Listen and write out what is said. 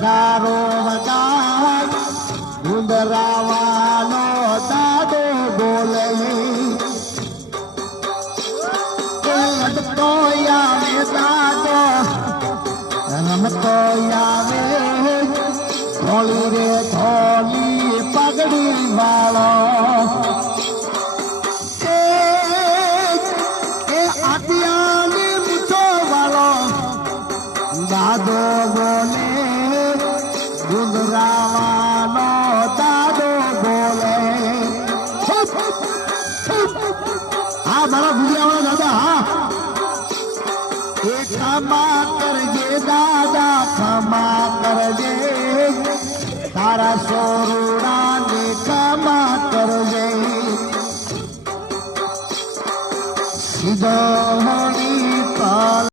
નગારો વગાડ ગુંદરાવાનો દાદો બોલે લટકો આવે દાદો રમતો આવે થોડી રે થોડી પગડી વાળો આટિયાને મૂછો વાળો દાદો બોલે ગુંદરાવાનો દાદો બોલે હા મારા ભૂલિયાવાળા દાદા હા એ ખમા કરજે દાદા ખમા કરજે તારા સોરુડાને ખમા કરજે સીધો